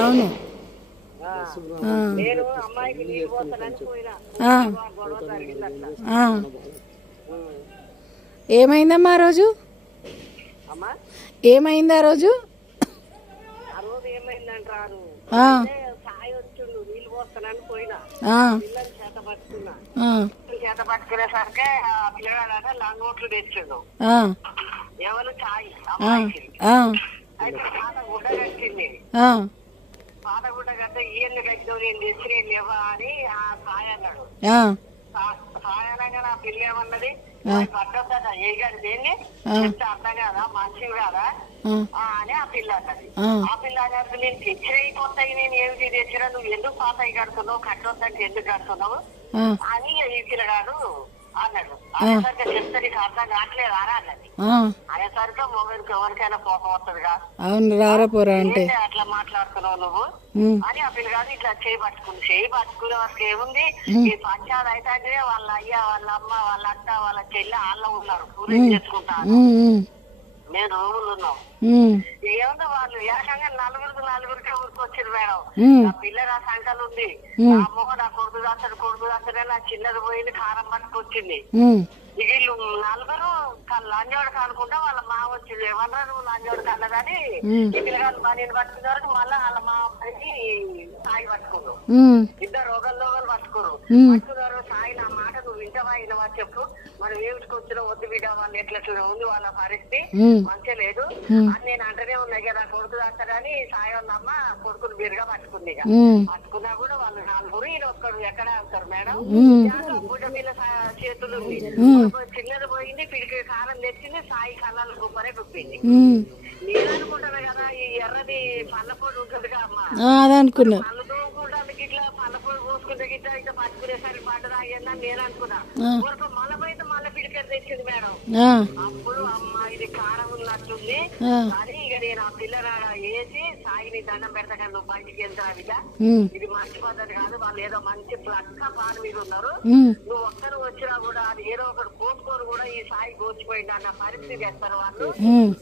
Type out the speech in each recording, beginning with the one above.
అవును. నేను అమ్మాయికి నీళ్ళు పోతానని పోయినా, గొడవ జరిగిందట. ఏమైందమ్మా ఆ రోజు? అమ్మా ఏమైంది ఆ రోజు? ఆ రోజు ఏమైందంటారు, సాయి వచ్చిండు నీళ్ళు పోస్తానని పోయినా, పిల్లలు చేత పట్టుకున్నా. చేత పట్టుకునేసరికి ఆ పిల్లగాడ లంగోట్లు తెచ్చిండు. ఎవరు సాయి అమ్మాయికి. అయితే పాత గుడ్డ కట్టింది. పాత గుడ్డ కట్టే ఈయన్ని కట్టిన నేను తెచ్చి లేవా అని ఆ సాయి అన్నాడు. సాయి అనగా నా పిల్ల ఏమన్నది, పట్టొద్దట ఏ గారి దేన్ని చెప్తే అర్థం కాదా, మంచివి కాదా అని ఆ పిల్ల అన్నది. ఆ పిల్ల అన్నది నేను తెచ్చినవి కొత్తవి నేను ఏమిటి తెచ్చినా, నువ్వు ఎందుకు పాతవి కడుతున్నావు, కట్టొద్దంటే ఎందుకు కడుతున్నావు అని ఈ పిల్లగాడు అన్నాడు. అనేసరికి చెప్తే నీకు అర్థం కావట్లేదు అని అన్నది. అనేసరికి మొబైల్కి ఎవరికైనా కోపం వస్తుందిగా, అట్లా మాట్లాడుతున్నావు నువ్వు అని ఆ పిల్లగాడు ఇట్లా చేయి పట్టుకునే వరకు ఏముంది, ఈ పంచాయతీ అయితే అంటే వాళ్ళ అయ్య, వాళ్ళ అమ్మ, వాళ్ళ అక్క, వాళ్ళ చెల్లి వాళ్ళ ఉన్నారు, పూజ చేసుకుంటారు. మేము రూములు ఉన్నాం. ఏముందో వాళ్ళు ఏకంగా నలుగురికి ఊరికి వచ్చింది మేడం. నా పిల్ల నా సంకలు ఉంది, నా అమ్మ నా కొడుకు దాస్తాడు నా చిన్నది పోయింది, కారం పట్టుకొచ్చింది. వీళ్ళు నలుగురు లంజోడికి అనుకుంటా వాళ్ళ మా వచ్చింది. ఏమన్నా నువ్వు లంజోడికి అన్నదని ఈ పిల్లగాళ్ళు నేను పట్టుకునే వరకు మళ్ళీ వాళ్ళ మా అబ్బాయికి సాయి పట్టుకోరు, ఇద్దరు ఒకళ్ళు పట్టుకోరు. పట్టుకున్నారు. సాయి నా మాట నువ్వు వింటవా చెప్పు, మనం ఏమిటికొచ్చినా వద్దు బిడ్డ, వాళ్ళు ఎట్లా ఉంది వాళ్ళ పరిస్థితి మంచిగా లేదు అని నేను అంటనే ఉన్నాయి కదా, కొడుకు దాస్తాడని సాయి వాళ్ళ అమ్మ కొడుకుని బిరుగా పట్టుకుంది. ఇక పట్టుకున్నా కూడా వాళ్ళు నలుగురు ఈయన ఒక్కడు ఎక్కడ అవుతారు మేడం. గుడ్డ పిల్ల చేతులు చిన్నది పోయింది, పిడికి కారం తెచ్చింది, సాయి కళ్ళ గుప్పరే గుప్పింది. నేను అనుకుంటాను కదా ఈ ఎర్రది పళ్ళపొడి ఉంటుందిగా అమ్మ, పళ్ళు తోముకోవడానికి ఇట్లా పళ్ళపొడి పోసుకుంటే గిట్లా ఇట్లా పట్టుకునేసరికి పడ్డదా అయ్యిందని నేను అనుకున్నా. మళ్ళీ పోయితే మళ్ళీ పిడికలు తెచ్చింది మేడం. అప్పుడు అమ్మ ఇది కారం ఉన్నట్టుంది అని ఇక నేను ఆ పిల్లనాడ వేసి సాయిని దండం పెడతా కానీ నువ్వు బయటికి వెళ్తావు బిడ్డ, ఇది మంచి పద్ధతి కాదు, వాళ్ళు ఏదో మంచి ప్లక్క పాలు మీద ఉన్నారు, నువ్వు ఒక్కరు వచ్చినా కూడా అది ఏదో ఒకటి కోసుకొని కూడా ఈ సాయి గోచిపోయింది అన్న పరిస్థితి చేస్తారు వాళ్ళు,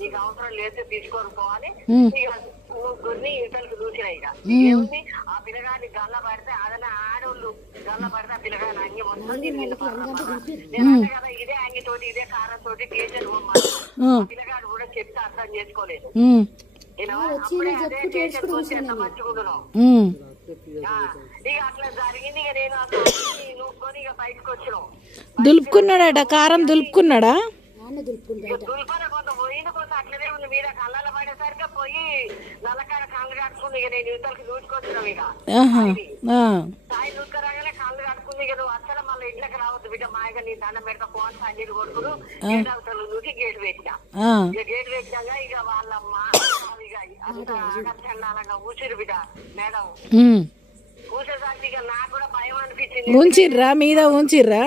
నీకు అవసరం లేదు తీసుకొని పోవాలి. ఇక ముగ్గురిని ఇతరులకు దూచినాయి. ఇక ఏముంది ఆ పిల్లగాన్ని గల్ల పడితే అదన ఆడోళ్ళు గల్ల పడితే ఆ పిల్లగాని అంగి మొత్తం తిరిగింది. నేను అంటే కదా ఇదే అంగితోటి ఇదే కారంతోటి కేజీలు పోమ్మాను, పిల్లగాడు కూడా చెప్తే అర్థం చేసుకోలేదు. అప్పుడే అదే కేజీలు వచ్చేంత మంచిగుండును. ఇక అట్లా జరిగింది. ఇక నేను నూకొని ఇక బయటకు వచ్చినాం. దులుపుకున్నాడట, కారం దులుపుకున్నాడా? దుల్పన కొంత పోయిన కొంత అట్లనే ఉంది. మీద కళ్ళలో పడేసరికి పోయి నల్లకాడ కళ్ళు కట్టుకుంది. ఇక నేను యువతలకి నూచుకొచ్చినాం. ఇక సాయి నూచుకరాగానే కళ్ళు కట్టుకుంది. ఇక నువ్వు అసలు మళ్ళీ ఇంట్లోకి రావద్దు బిడ్డ, మాయగా నీ దండం పెడతా ఫోన్ సన్నీరు కొడుకులు గేట్ అవతలు నూకి గేటు పెట్టినా. ఇక గేటు పెట్టినాక ఇక వాళ్ళ ఇక అంత ఆకర్షణాలంగా ఊసిరు బిడ్డ మేడం. ఊసేసరికి ఇక నాకు కూడా భయం అనిపించింది. ఉంచిర్రా మీద ఉంచిర్రా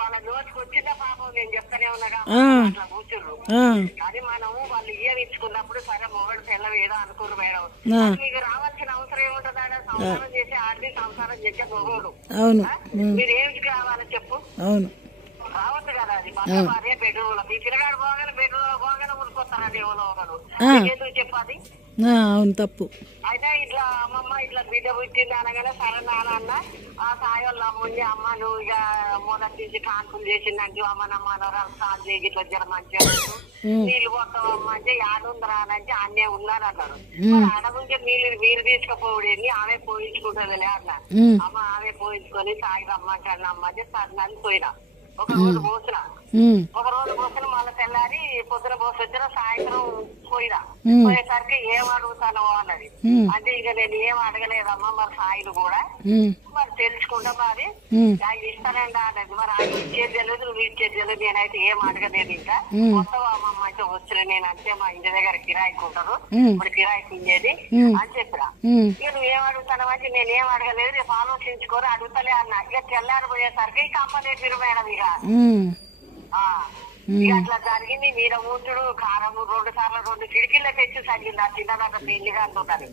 వాళ్ళ నోటికి వచ్చిందా పాపం, నేను చెప్తానే ఉన్నాగా అట్లా కూర్చుర్రు. కానీ మనము వాళ్ళు ఇయ్యం ఇచ్చుకున్నప్పుడు సరే మొగడు పిల్లలు ఏదో అనుకున్నారు మేడం. మీకు రావాల్సిన అవసరం ఏముంటుందా, సంసారం చేసి ఆడిని సంసారం చేసే మొగోడు మీరు ఏమిటి కావాలని చెప్పు, రావద్దు కదా. అది అదే బెడ్రూమ్ మీ పిల్లగాడు పోగానే బెడ్రూమ్ పోగానే ఉరికొస్తానండి ఎవరో ఒకరు, ఎందుకు చెప్పాలి. అవును తప్పు. అయితే ఇట్లా అమ్మమ్మ ఇట్లా బిడ్డ పుట్టింది అనగానే సరే నాన్న ఆ సాయి వాళ్ళ అమ్ముంది, అమ్మ నువ్వు ఇక మొదటి నుంచి కాన్పులు చేసిందంటే అమ్మనమ్మ సాల్ చేసి ఇట్లా జర మంచిగా నీళ్ళు పోతావమ్మ అంటే ఆడుందిరా అంటే అన్నే ఉన్నాను అన్నారు. ఆడముంటే మీరు తీసుకుపోవడేంది, ఆమె పోయించుకుంటుందిలే అన్న. అమ్మ ఆమె పోయించుకొని సాయి రమ్మంటాను అమ్మ అంటే సరే పోయినా. ఒక రోజు పోసిన మళ్ళీ తెల్లారి పొద్దున పోసొచ్చిన సాయంత్రం పోయేసరికి ఏం అడుగుతానో అన్నది. అంటే ఇక నేను ఏం అడగలేదమ్మా, మరి సాయిలు కూడా మరి తెలుసుకుంటా మరి ఇస్తానండి అన్నది. మరి ఆయన ఇచ్చేది తెలియదు, నువ్వు ఇచ్చేది తెలియదు, నేనైతే ఏం అడగలేదు. ఇంకా మొత్తం అమ్మమ్మ అయితే వచ్చిన నేను అంతే మా ఇంటి దగ్గర కిరాయికి ఉంటారు, ఇప్పుడు కిరాయికి ఉండేది అని చెప్పిన. ఇక నువ్వేం అడుగుతావు అంటే నేనేం అడగలేదు, రేపు ఆలోచించుకొని అడుగుతలే అన్న. ఇక తెల్లారిపోయేసరికి ఇక అమ్మ నేర్పిరు మేడం. ఇక అట్లా జరిగింది. మీద ఊచుడు కారము 2 సార్లు 2 కిటికీలకు తెచ్చి తగ్గింది. ఆ చిన్నదాకా పెళ్లిగా అంటున్నది.